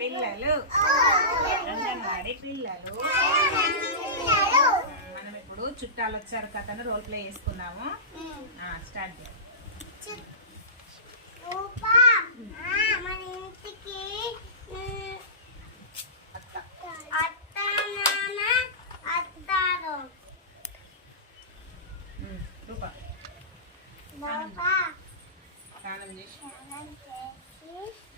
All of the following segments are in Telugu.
పిల్లలు. అంగన్వాడి పిల్లలు. మనం ఇప్పుడు చుట్టాలు వచ్చారు కథను రోల్ ప్లే చేసుకున్నాము. స్టార్ట్ చేయి. మన ఇంటికి ఉమ్, అత్త అత్త నాన్న అత్తారు. ఉమ్, రూప. బాబా. స్నానం చేసి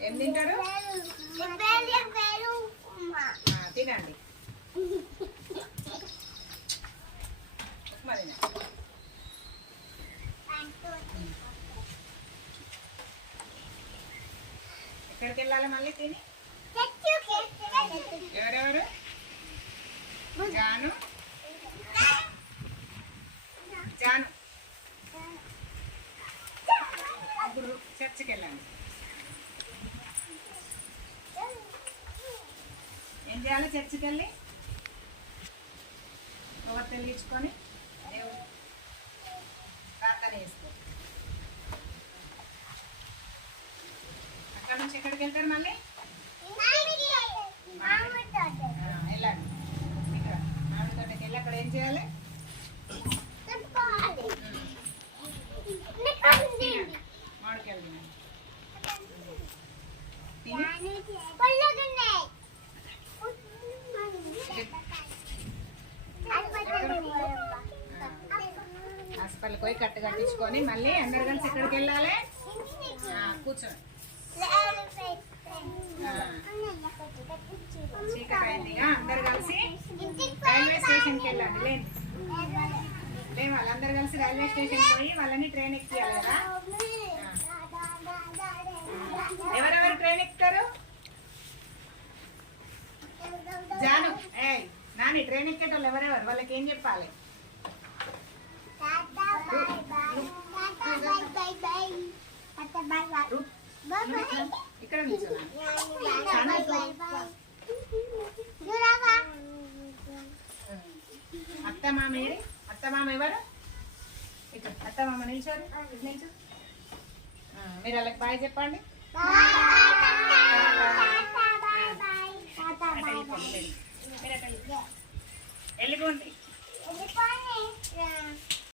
ఏం తింటారు? తినండి. ఎక్కడికి వెళ్ళాలి మళ్ళీ తిని? ఎవరెవరు జాను జాను ఇప్పుడు చర్చికి వెళ్ళండి ఏం చేయాలి చర్చికి వెళ్ళి ఒక తెలియచుకొని దేవుడు ప్రార్థన చేసుకో. అక్కడ నుంచి ఎక్కడికి వెళ్తారు మళ్ళీ? వెళ్ళండి. ఇక్కడ మామిడి తోటకి వెళ్ళి అక్కడ ఏం చేయాలి తినండి మామిడికాయలు తినండి తిని హాస్పిటల్కి పోయి కట్టు కట్టించుకొని మళ్ళీ అందరు కలిసి ఎక్కడికి వెళ్ళాలి? కూర్చోండి అందరు కలిసి రైల్వే స్టేషన్కి వెళ్ళాలి. లేదు లేదు వాళ్ళందరూ కలిసి రైల్వే స్టేషన్ పోయి వాళ్ళని ట్రైన్ ఎక్కియాలి కదా? ఎవరెవరు ట్రైన్ ఎక్కుతారు జాను ఏ నాని ట్రైన్ ఎక్కేటోళ్ళు ఎవరెవరు? వాళ్ళకి ఏం చెప్పాలి? ఇక్కడ నిల్చోనా అత్త మామ ఎవరు? ఇక్కడ అత్తమామ నిల్చోరు నిల్చో. మీరు వాళ్ళకి బాయ్ చెప్పండి. వెళ్ళిపోండి వెళ్ళిపోండి